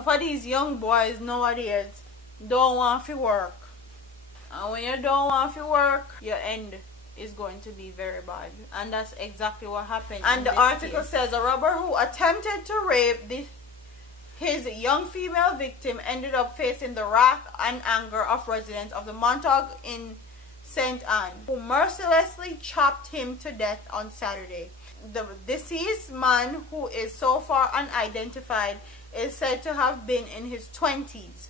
For these young boys nowadays don't want to work. And when you don't want to work, your end is going to be very bad. And that's exactly what happened. And the article says a robber who attempted to rape his young female victim ended up facing the wrath and anger of residents of the Montauk in St. Anne, who mercilessly chopped him to death on Saturday. The deceased man, who is so far unidentified, is said to have been in his 20s.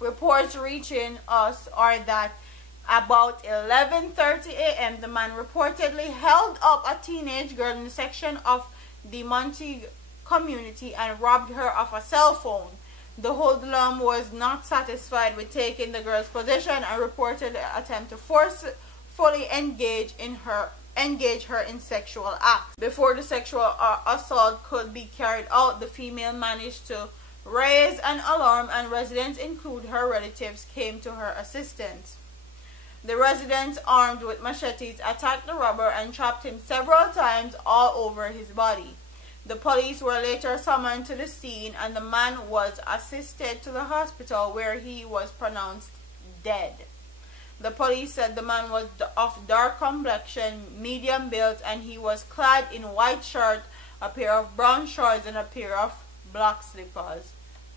Reports reaching us are that about 11:30 a.m. the man reportedly held up a teenage girl in a section of the Montague community and robbed her of a cell phone. The hoodlum was not satisfied with taking the girl's possession and reportedly attempted to forcefully engage her in sexual acts. Before the sexual assault could be carried out, the female managed to raise an alarm, and residents, including her relatives, came to her assistance. The residents, armed with machetes, attacked the robber and chopped him several times all over his body. The police were later summoned to the scene, and the man was assisted to the hospital, where he was pronounced dead. The police said the man was of dark complexion, medium build, and he was clad in white shirt, a pair of brown shorts, and a pair of black slippers.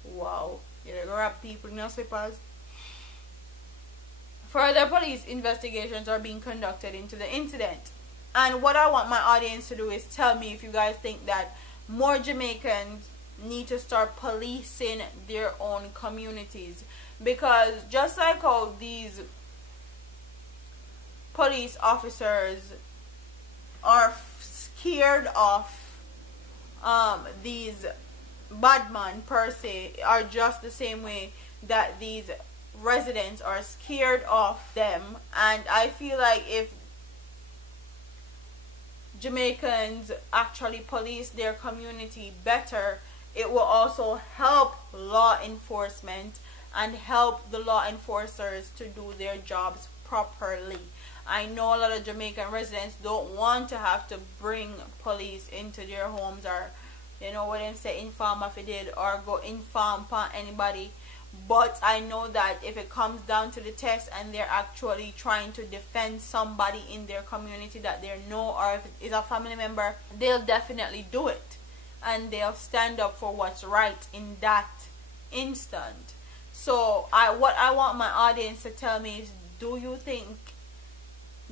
Wow, you grab people in your slippers. Further police investigations are being conducted into the incident. And what I want my audience to do is tell me if you guys think that more Jamaicans need to start policing their own communities. Because just like how these police officers are scared of these bad men per se, are just the same way that these residents are scared of them. And I feel like if Jamaicans actually police their community better, it will also help law enforcement and help the law enforcers to do their jobs properly. I know a lot of Jamaican residents don't want to have to bring police into their homes, or you know what I'm saying, inform if it did, or go inform upon anybody. But I know that if it comes down to the test and they're actually trying to defend somebody in their community that they know, or if it is a family member, they'll definitely do it. And they'll stand up for what's right in that instant. So what I want my audience to tell me is, do you think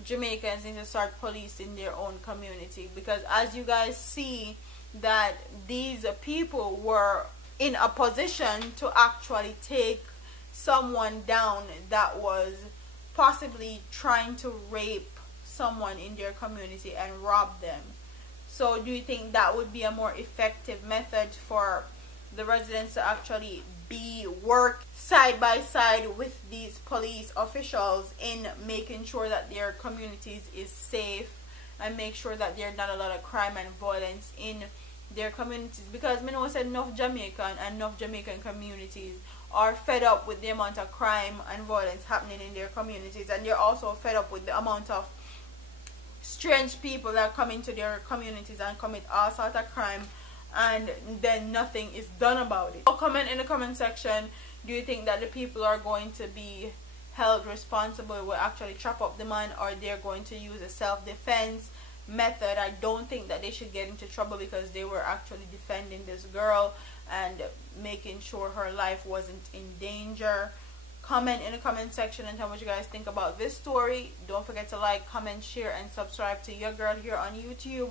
Jamaicans need to start policing their own community? Because as you guys see, that these people were in a position to actually take someone down that was possibly trying to rape someone in their community and rob them. So do you think that would be a more effective method for the residents to actually work side by side with these police officials in making sure that their communities is safe, and make sure that there's not a lot of crime and violence in their communities? Because I know said enough Jamaican communities are fed up with the amount of crime and violence happening in their communities, and they're also fed up with the amount of strange people that come into their communities and commit all sorts of crime, and then nothing is done about it. So comment in the comment section, do you think that the people are going to be held responsible, will actually chop up the man, or they're going to use a self-defense method? I don't think that they should get into trouble, because they were actually defending this girl and making sure her life wasn't in danger. Comment in the comment section and tell me what you guys think about this story. Don't forget to like, comment, share, and subscribe to your girl here on YouTube.